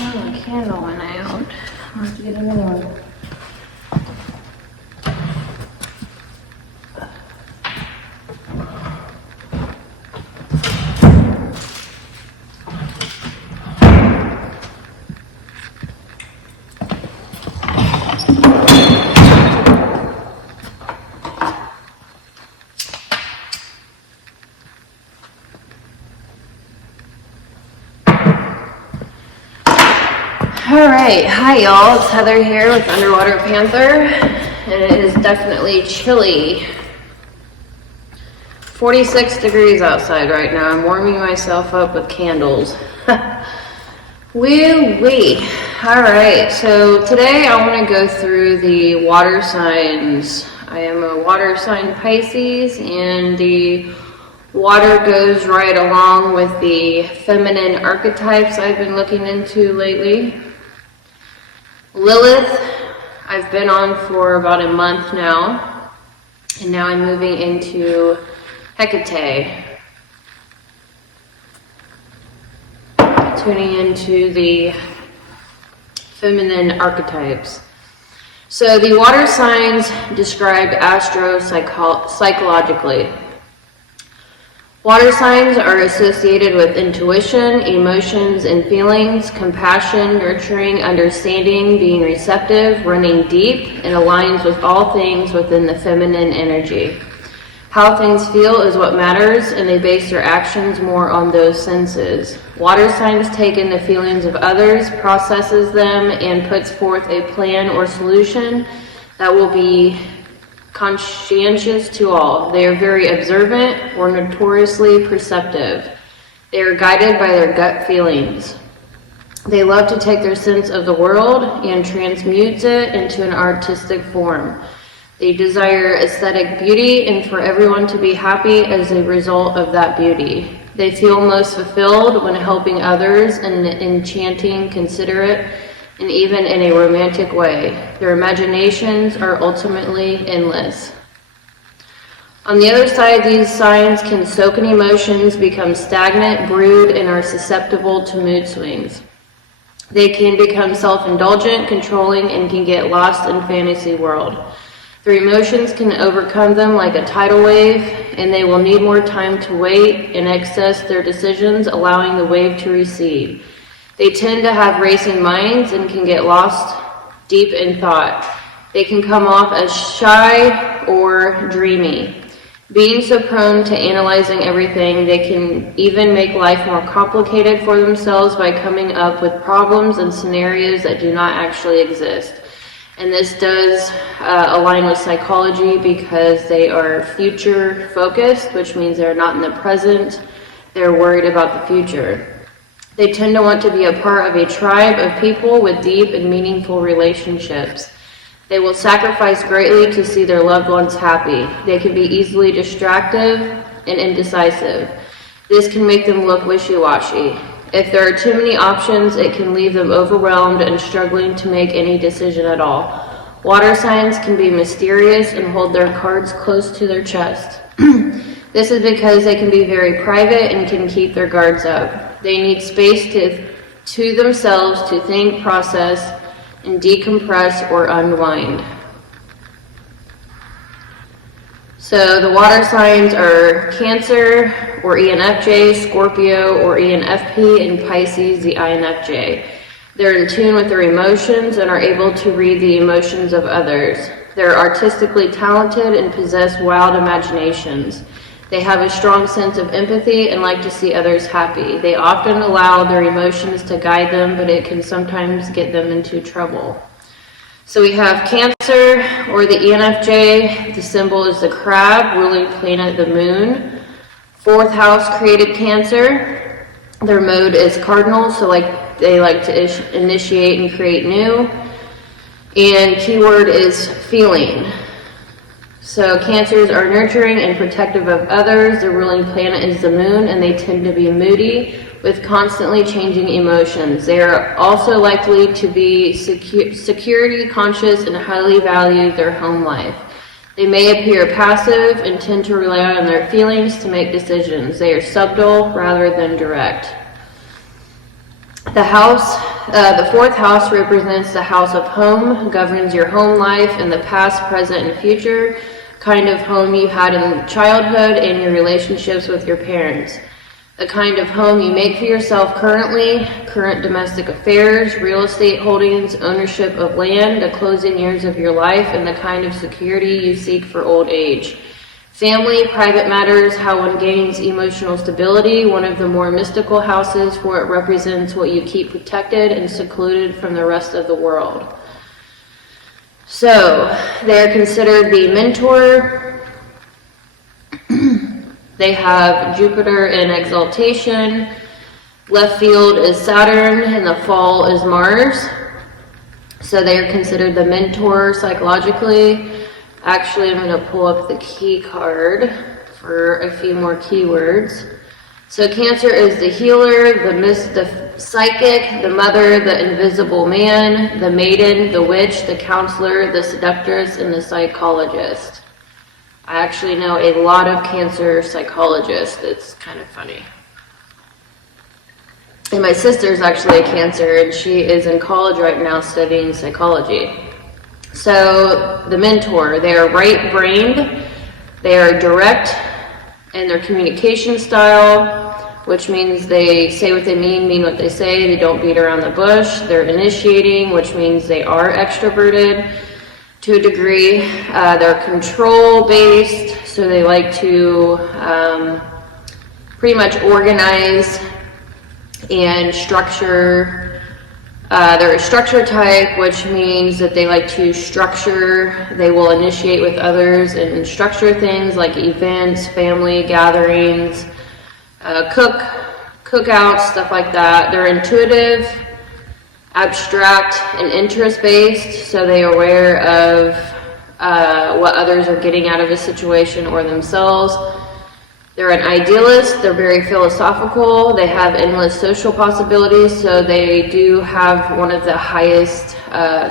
Oh, my candle went out. I'll have to get another one. Alright, hi y'all, it's Heather here with Underwater Panther, and it is definitely chilly. 46 degrees outside right now. I'm warming myself up with candles. Woo-wee. Alright, so today I want to go through the water signs. I am a water sign Pisces, and the water goes right along with the feminine archetypes I've been looking into lately. Lilith, I've been on for about a month now, and now I'm moving into Hecate, tuning into the feminine archetypes. So the water signs described Astro-Psychologically. Water signs are associated with intuition, emotions and feelings, compassion, nurturing, understanding, being receptive, running deep, and aligns with all things within the feminine energy. How things feel is what matters, and they base their actions more on those senses. Water signs take in the feelings of others, processes them, and puts forth a plan or solution that will be conscientious to all. They are very observant or notoriously perceptive. They are guided by their gut feelings. They love to take their sense of the world and transmute it into an artistic form. They desire aesthetic beauty and for everyone to be happy as a result of that beauty. They feel most fulfilled when helping others in an enchanting, considerate, and even in a romantic way. Their imaginations are ultimately endless. On the other side, these signs can soak in emotions, become stagnant, brood, and are susceptible to mood swings. They can become self-indulgent, controlling, and can get lost in fantasy world. Their emotions can overcome them like a tidal wave, and they will need more time to wait and access their decisions, allowing the wave to recede. They tend to have racing minds and can get lost deep in thought. They can come off as shy or dreamy. Being so prone to analyzing everything, they can even make life more complicated for themselves by coming up with problems and scenarios that do not actually exist. And this does align with psychology because they are future focused, which means they're not in the present. They're worried about the future. They tend to want to be a part of a tribe of people with deep and meaningful relationships. They will sacrifice greatly to see their loved ones happy. They can be easily distracted and indecisive. This can make them look wishy-washy. If there are too many options, it can leave them overwhelmed and struggling to make any decision at all. Water signs can be mysterious and hold their cards close to their chest. This is because they can be very private and can keep their guards up. They need space to themselves to think, process, and decompress or unwind. So the water signs are Cancer or ENFJ, Scorpio or ENFP, and Pisces, the INFJ. They're in tune with their emotions and are able to read the emotions of others. They're artistically talented and possess wild imaginations. They have a strong sense of empathy and like to see others happy. They often allow their emotions to guide them, but it can sometimes get them into trouble. So we have Cancer, or the ENFJ. The symbol is the crab, ruling planet the moon. Fourth house created Cancer. Their mode is cardinal, so they like to initiate and create new. And keyword is feeling. So Cancers are nurturing and protective of others. Their ruling planet is the moon, and they tend to be moody with constantly changing emotions. They are also likely to be security conscious and highly value their home life. They may appear passive and tend to rely on their feelings to make decisions. They are subtle rather than direct. The fourth house represents the house of home, governs your home life in the past, present, and future, kind of home you had in childhood and your relationships with your parents. The kind of home you make for yourself currently, current domestic affairs, real estate holdings, ownership of land, the closing years of your life, and the kind of security you seek for old age. Family, private matters, how one gains emotional stability, one of the more mystical houses, for it represents what you keep protected and secluded from the rest of the world. So, they're considered the mentor. They have Jupiter in exaltation. Left field is Saturn, and the fall is Mars. So they are considered the mentor psychologically. Actually, I'm going to pull up the key card for a few more keywords. So Cancer is the healer, the psychic, the mother, the invisible man, the maiden, the witch, the counselor, the seductress, and the psychologist. I actually know a lot of Cancer psychologists. It's kind of funny. And my sister's actually a Cancer, and she is in college right now studying psychology. So the mentor, they are right-brained, they are direct in their communication style, which means they say what they mean what they say, they don't beat around the bush. They're initiating, which means they are extroverted to a degree. They're control-based, so they like to pretty much organize and structure. They're a structure type, which means that they like to structure. They will initiate with others and structure things like events, family gatherings, cookouts, stuff like that. They're intuitive, abstract, and interest-based, so they are aware of what others are getting out of a situation or themselves. They're an idealist, they're very philosophical, they have endless social possibilities, so they do have one of the highest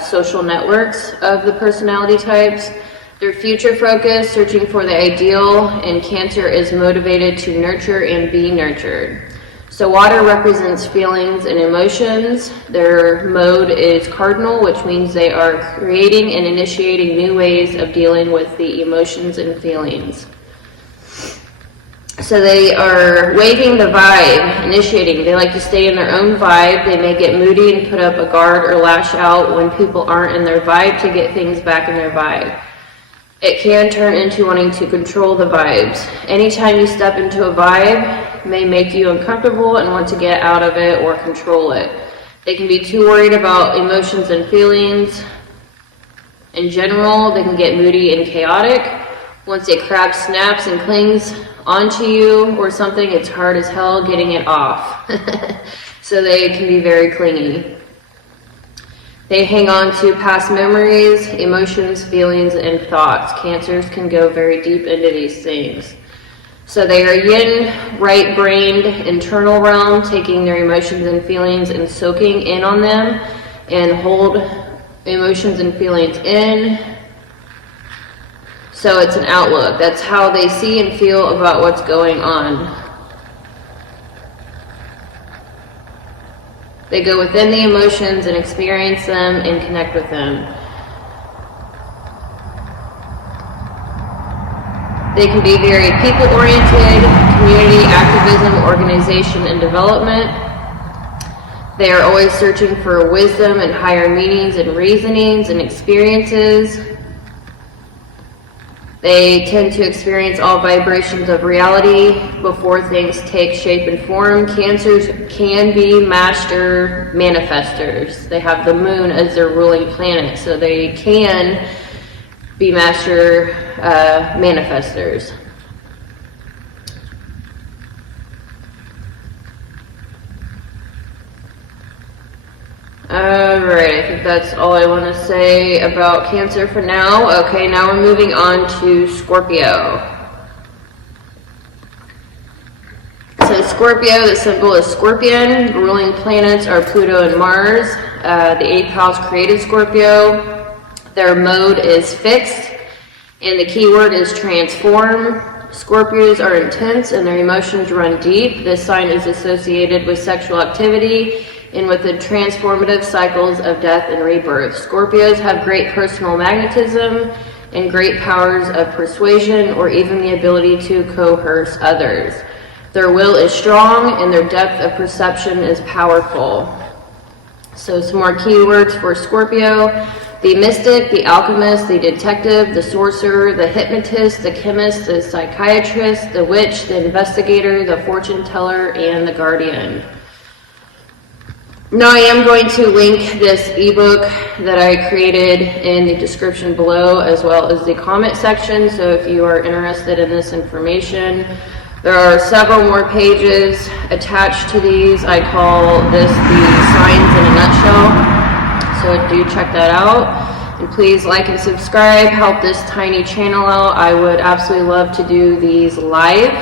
social networks of the personality types. They're future focused, searching for the ideal, and Cancer is motivated to nurture and be nurtured. So water represents feelings and emotions. Their mode is cardinal, which means they are creating and initiating new ways of dealing with the emotions and feelings. So they are waving the vibe, initiating. They like to stay in their own vibe. They may get moody and put up a guard or lash out when people aren't in their vibe to get things back in their vibe. It can turn into wanting to control the vibes. Anytime you step into a vibe may make you uncomfortable and want to get out of it or control it. They can be too worried about emotions and feelings. In general, they can get moody and chaotic. Once a crab snaps and clings onto you or something, it's hard as hell getting it off. So they can be very clingy. They hang on to past memories, emotions, feelings, and thoughts. Cancers can go very deep into these things. So they are yin, right-brained, internal realm, taking their emotions and feelings and soaking in on them and hold emotions and feelings in. So it's an outlook. That's how they see and feel about what's going on. They go within the emotions and experience them and connect with them. They can be very people-oriented, community activism, organization, and development. They are always searching for wisdom and higher meanings and reasonings and experiences. They tend to experience all vibrations of reality before things take shape and form. Cancers can be master manifestors. They have the moon as their ruling planet, so they can be master manifestors. Alright, I think that's all I want to say about Cancer for now. Okay, now we're moving on to Scorpio. So Scorpio, the symbol is scorpion. The ruling planets are Pluto and Mars. The 8th house created Scorpio. Their mode is fixed, and the keyword is transform. Scorpios are intense and their emotions run deep. This sign is associated with sexual activity and with the transformative cycles of death and rebirth. Scorpios have great personal magnetism and great powers of persuasion or even the ability to coerce others. Their will is strong and their depth of perception is powerful. So some more keywords for Scorpio: the mystic, the alchemist, the detective, the sorcerer, the hypnotist, the chemist, the psychiatrist, the witch, the investigator, the fortune teller, and the guardian. Now I am going to link this ebook that I created in the description below, as well as the comment section, so if you are interested in this information. There are several more pages attached to these. I call this the signs in a nutshell, so do check that out. And please like and subscribe, help this tiny channel out. I would absolutely love to do these live.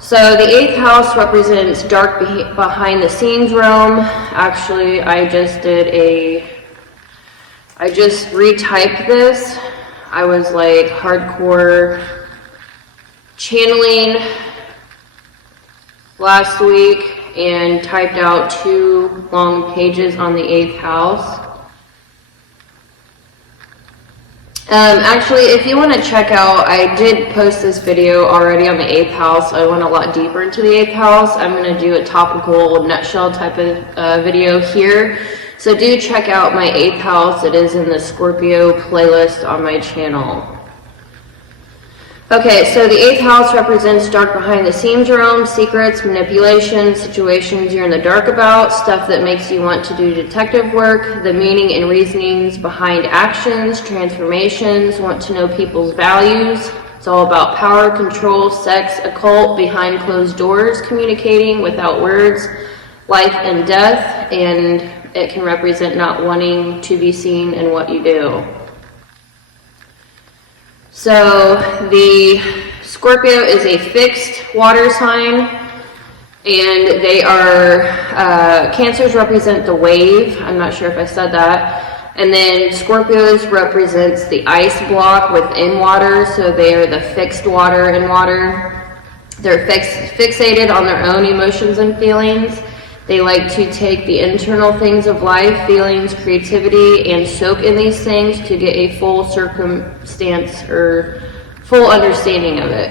So the 8th house represents dark behind the scenes realm. Actually, I just retyped this. I was like hardcore channeling last week and typed out 2 long pages on the 8th house. Actually, if you want to check out, I did post this video already on the 8th house. I went a lot deeper into the 8th house. I'm going to do a topical nutshell type of video here. So do check out my 8th house. It is in the Scorpio playlist on my channel. Okay, so the 8th house represents dark behind the scenes realm, secrets, manipulation, situations you're in the dark about, stuff that makes you want to do detective work, the meaning and reasonings behind actions, transformations, want to know people's values. It's all about power, control, sex, occult, behind closed doors, communicating without words, life and death, and it can represent not wanting to be seen in what you do. So the Scorpio is a fixed water sign, and they are, Cancers represent the wave. I'm not sure if I said that. And then Scorpios represents the ice block within water, so they are the fixed water in water. They're fixated on their own emotions and feelings. They like to take the internal things of life, feelings, creativity, and soak in these things to get a full circumstance or full understanding of it,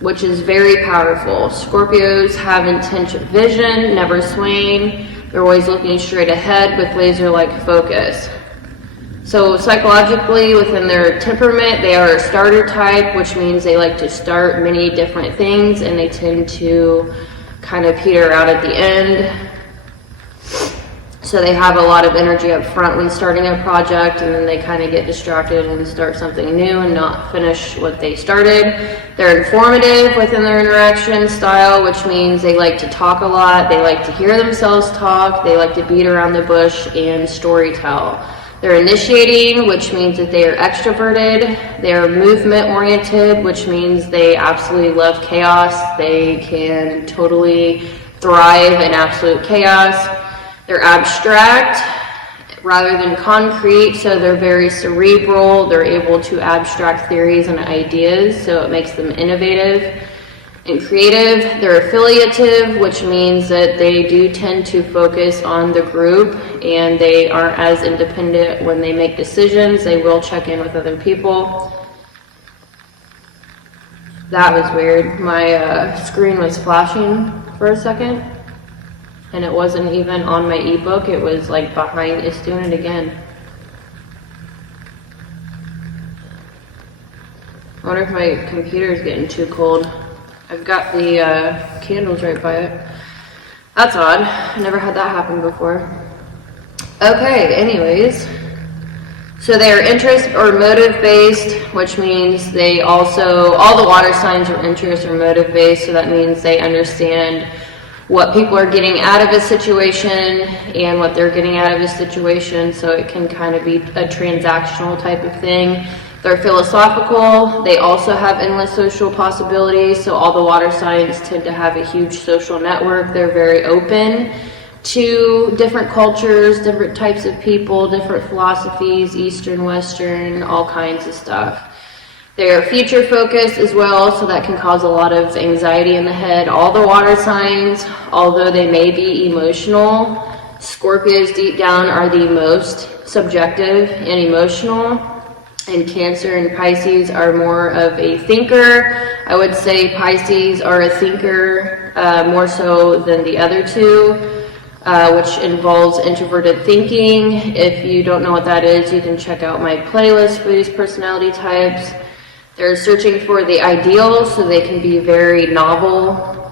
which is very powerful. Scorpios have intense vision, never swaying. They're always looking straight ahead with laser-like focus. So psychologically, within their temperament, they are a starter type, which means they like to start many different things, and they tend to kind of peter out at the end. So they have a lot of energy up front when starting a project, and then they kind of get distracted and start something new and not finish what they started. They're informative within their interaction style, which means they like to talk a lot, they like to hear themselves talk, they like to beat around the bush and story tell. They're initiating, which means that they are extroverted. They are movement oriented, which means they absolutely love chaos. They can totally thrive in absolute chaos. They're abstract rather than concrete, so they're very cerebral. They're able to abstract theories and ideas, so it makes them innovative and creative. They're affiliative, which means that they do tend to focus on the group, and they aren't as independent when they make decisions. They will check in with other people. That was weird. My screen was flashing for a second, and it wasn't even on my ebook. It was like behind. It's doing it again. I wonder if my computer's getting too cold. I've got the candles right by it. That's odd. I never had that happen before. Okay, anyways. So they are interest or motive based, which means they also, all the water signs are interest or motive based, so that means they understand what people are getting out of a situation and what they're getting out of a situation, so it can kind of be a transactional type of thing. They're philosophical. They also have endless social possibilities, so all the water signs tend to have a huge social network. They're very open to different cultures, different types of people, different philosophies, Eastern, Western, all kinds of stuff. They're future focused as well, so that can cause a lot of anxiety in the head. All the water signs, although they may be emotional, Scorpios deep down are the most subjective and emotional, and Cancer and Pisces are more of a thinker. I would say Pisces are a thinker more so than the other two, which involves introverted thinking. If you don't know what that is, you can check out my playlist for these personality types. They're searching for the ideal, so they can be very novel,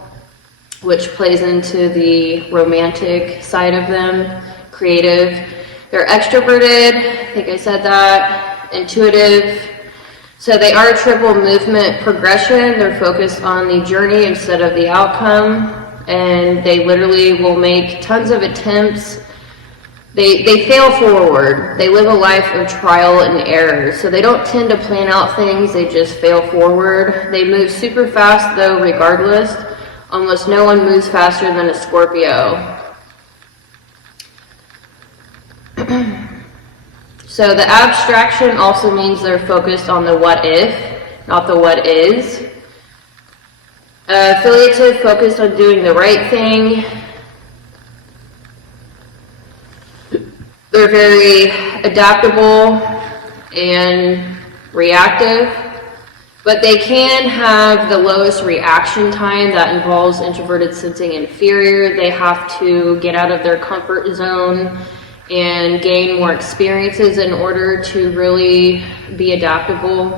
which plays into the romantic side of them, creative. They're extroverted, I think I said that, intuitive. So they are triple movement progression. They're focused on the journey instead of the outcome, and they literally will make tons of attempts. They fail forward. They live a life of trial and error. So they don't tend to plan out things, they just fail forward. They move super fast though, regardless. Almost no one moves faster than a Scorpio. So the abstraction also means they're focused on the what if, not the what is. Affiliative, focused on doing the right thing. They're very adaptable and reactive, but they can have the lowest reaction time. That involves introverted sensing inferior. They have to get out of their comfort zone and gain more experiences in order to really be adaptable.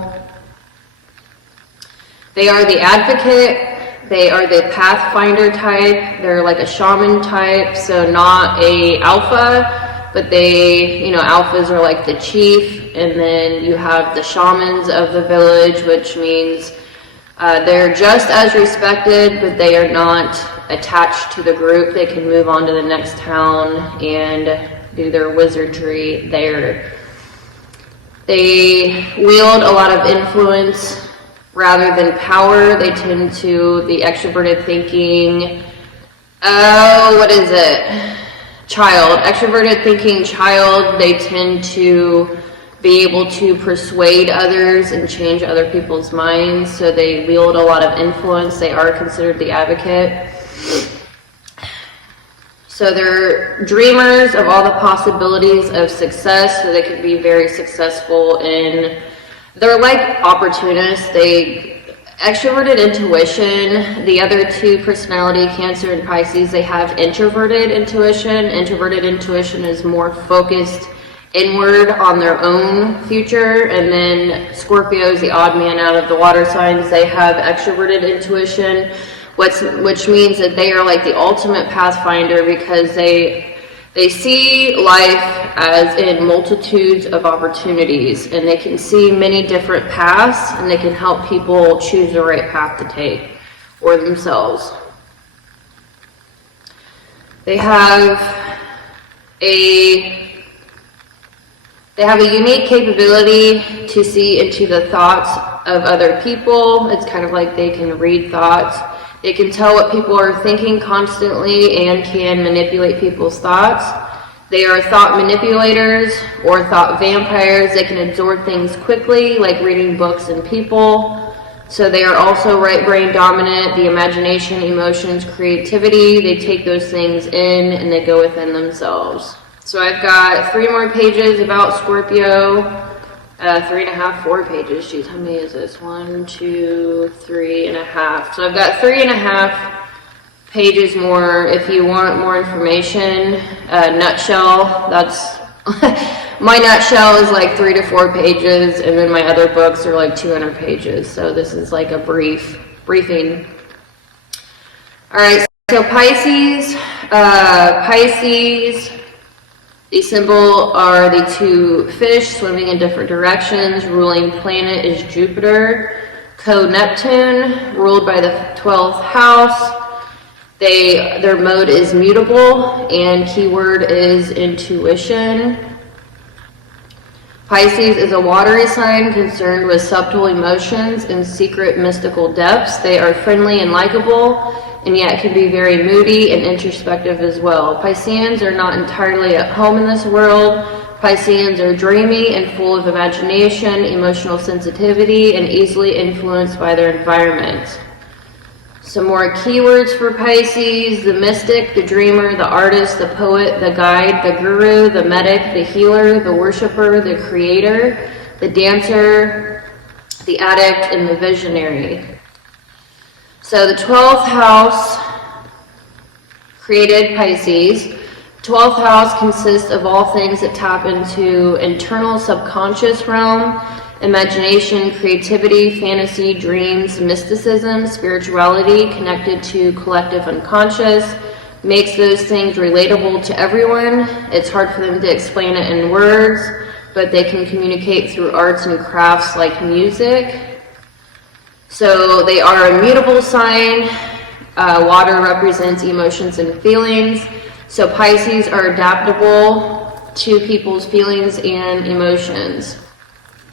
They are the advocate. They are the pathfinder type. They're like a shaman type, so not a alpha. But they, alphas are like the chief, and then you have the shamans of the village, which means they're just as respected, but they are not attached to the group. They can move on to the next town and do their wizardry there. They wield a lot of influence rather than power. They tend to, the extroverted thinking, child, extroverted thinking child, they tend to be able to persuade others and change other people's minds, so they wield a lot of influence. They are considered the advocate. So they're dreamers of all the possibilities of success, so they can be very successful they're like opportunists. Extroverted intuition, the other two personality, Cancer and Pisces, they have introverted intuition. Introverted intuition is more focused inward on their own future, and then Scorpio is the odd man out of the water signs. They have extroverted intuition, which means that they are like the ultimate pathfinder, because they see life as in multitudes of opportunities, and they can see many different paths, and they can help people choose the right path to take for themselves. They have a unique capability to see into the thoughts of other people. It's kind of like they can read thoughts. They can tell what people are thinking constantly and can manipulate people's thoughts. They are thought manipulators or thought vampires. They can absorb things quickly, like reading books and people. So they are also right brain dominant. The imagination, emotions, creativity, they take those things in and they go within themselves. So I've got 3 more pages about Scorpio. 3.5, 4 pages. Geez, how many is this? 1, 2, 3.5. So I've got 3.5 pages more if you want more information. Nutshell, that's my nutshell is like 3 to 4 pages, and then my other books are like 200 pages. So this is like a briefing. All right, so Pisces, the symbol are the 2 fish swimming in different directions. Ruling planet is Jupiter. Co-Neptune, ruled by the 12th house. Their mode is mutable, and keyword is intuition. Pisces is a watery sign concerned with subtle emotions and secret mystical depths. They are friendly and likable, and yet can be very moody and introspective as well. Pisceans are not entirely at home in this world, Pisceans are dreamy and full of imagination, emotional sensitivity, and easily influenced by their environment. Some more keywords for Pisces: the mystic, the dreamer, the artist, the poet, the guide, the guru, the medic, the healer, the worshiper, the creator, the dancer, the addict, and the visionary. So the 12th house created Pisces. 12th house consists of all things that tap into internal subconscious realm, imagination, creativity, fantasy, dreams, mysticism, spirituality connected to collective unconscious, makes those things relatable to everyone. It's hard for them to explain it in words, but they can communicate through arts and crafts like music. So they are a mutable sign. Water represents emotions and feelings. So Pisces are adaptable to people's feelings and emotions.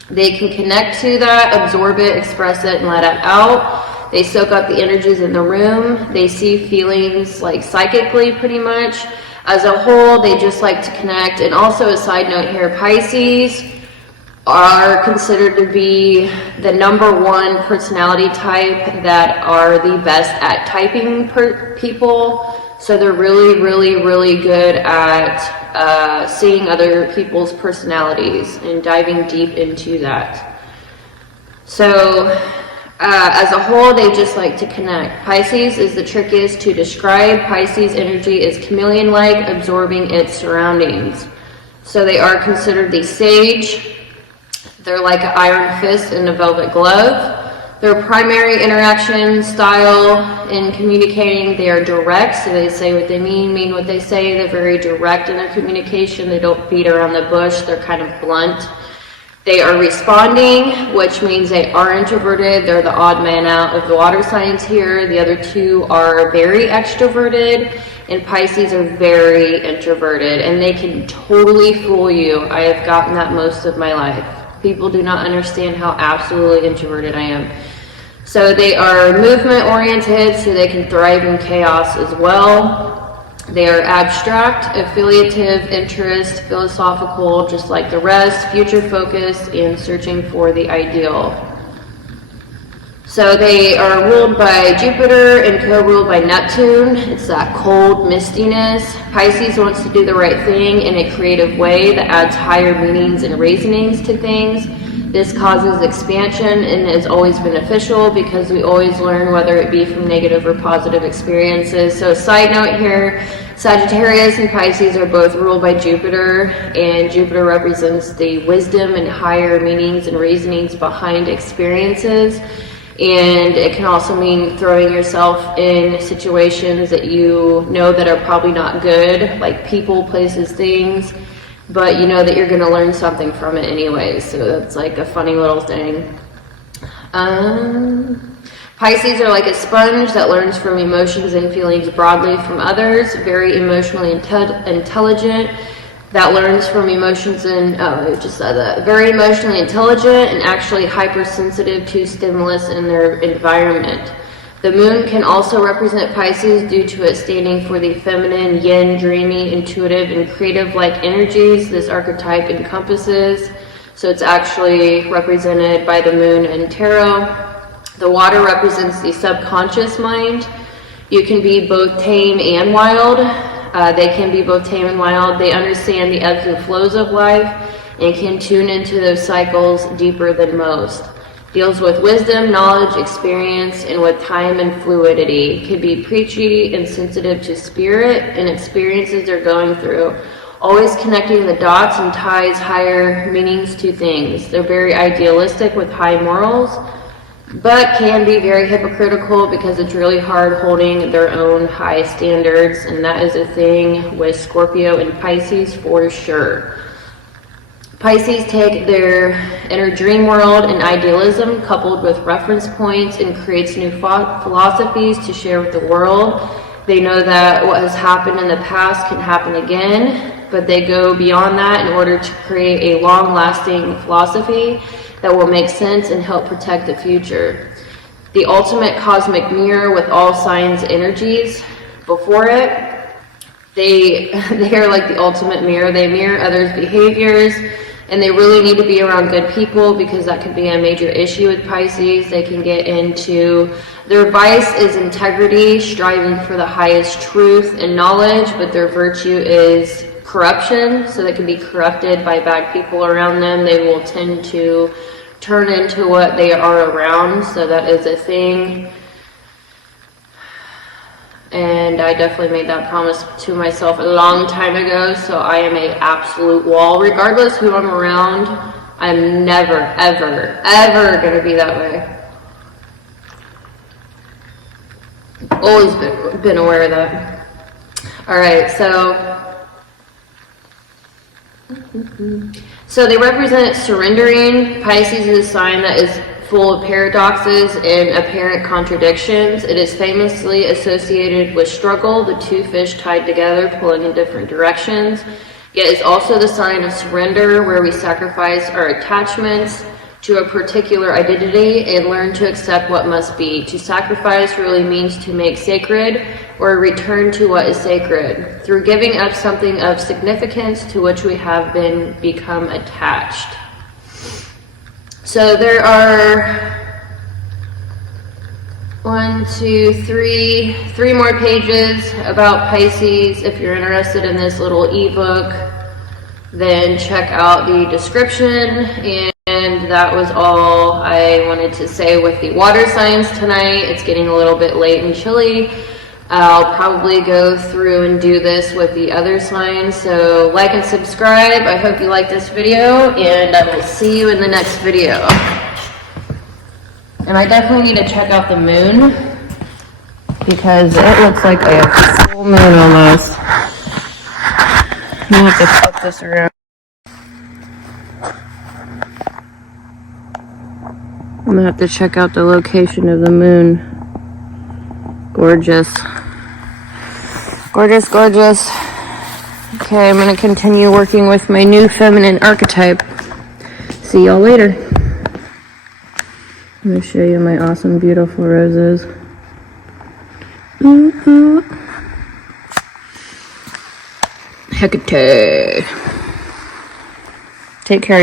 They can connect to that, absorb it, express it, and let it out. They soak up the energies in the room. They see feelings like psychically pretty much. As a whole, they just like to connect. And also a side note here, Pisces are considered to be the #1 personality type that are the best at typing people. So they're really, really, really good at seeing other people's personalities and diving deep into that. So as a whole, they just like to connect. Pisces is the trickiest to describe. Pisces energy is chameleon-like, absorbing its surroundings. So they are considered the sage. They're like an iron fist in a velvet glove. Their primary interaction style in communicating, they are direct, so they say what they mean what they say. They're very direct in their communication. They don't beat around the bush. They're kind of blunt. They are responding, which means they are introverted. They're the odd man out of the water signs here. The other two are very extroverted, and Pisces are very introverted, and they can totally fool you. I have gotten that most of my life. People do not understand how absolutely introverted I am. So they are movement oriented, so they can thrive in chaos as well. They are abstract, affiliative, interest, philosophical, just like the rest, future focused, and searching for the ideal. So they are ruled by Jupiter and co-ruled by Neptune. It's that cold mistiness. Pisces wants to do the right thing in a creative way that adds higher meanings and reasonings to things. This causes expansion and is always beneficial because we always learn, whether it be from negative or positive experiences. So side note here, Sagittarius and Pisces are both ruled by Jupiter, and Jupiter represents the wisdom and higher meanings and reasonings behind experiences. And it can also mean throwing yourself in situations that you know that are probably not good, like people, places, things, but you know that you're going to learn something from it anyway. So that's like a funny little thing. Pisces are like a sponge that learns from emotions and feelings broadly from others, very emotionally intelligent, that learns from emotions and, very emotionally intelligent and actually hypersensitive to stimulus in their environment. The moon can also represent Pisces due to it standing for the feminine, yin, dreamy, intuitive, and creative-like energies this archetype encompasses. So it's actually represented by the moon in tarot. The water represents the subconscious mind. You can be both tame and wild. They can be both tame and wild. They understand the ebbs and flows of life and can tune into those cycles deeper than most. Deals with wisdom, knowledge, experience, and with time and fluidity. Can be preachy and sensitive to spirit and experiences they're going through. Always connecting the dots and ties higher meanings to things. They're very idealistic with high morals, but can be very hypocritical because it's really hard holding their own high standards, and that is a thing with Scorpio and Pisces for sure. Pisces take their inner dream world and idealism coupled with reference points and creates new philosophies to share with the world. They know that what has happened in the past can happen again, but they go beyond that in order to create a long-lasting philosophy that will make sense and help protect the future. The ultimate cosmic mirror with all signs' energies before it. they are like the ultimate mirror. They mirror others' behaviors, and they really need to be around good people because that could be a major issue with Pisces. They can get into, their vice is integrity, striving for the highest truth and knowledge, but their virtue is corruption, so they can be corrupted by bad people around them. They will tend to turn into what they are around, so that is a thing. And I definitely made that promise to myself a long time ago, so I am an absolute wall. Regardless who I'm around, I'm never, ever, ever going to be that way. Always been aware of that. Alright, so they represent surrendering. Pisces is a sign that is full of paradoxes and apparent contradictions. It is famously associated with struggle, the two fish tied together, pulling in different directions. Yet it's also the sign of surrender, where we sacrifice our attachments to a particular identity and learn to accept what must be. To sacrifice really means to make sacred or return to what is sacred, through giving up something of significance to which we have become attached. So there are three more pages about Pisces. If you're interested in this little ebook, then check out the description. And that was all I wanted to say with the water signs tonight. It's getting a little bit late and chilly. I'll probably go through and do this with the other signs. So like and subscribe. I hope you like this video, and I will see you in the next video. And I definitely need to check out the moon, because it looks like a full moon almost. I'm gonna have to flip this around. I'm gonna have to check out the location of the moon. Gorgeous. Gorgeous, gorgeous. Okay, I'm gonna continue working with my new feminine archetype. See y'all later. I'm gonna show you my awesome, beautiful roses. Hecate. Take care.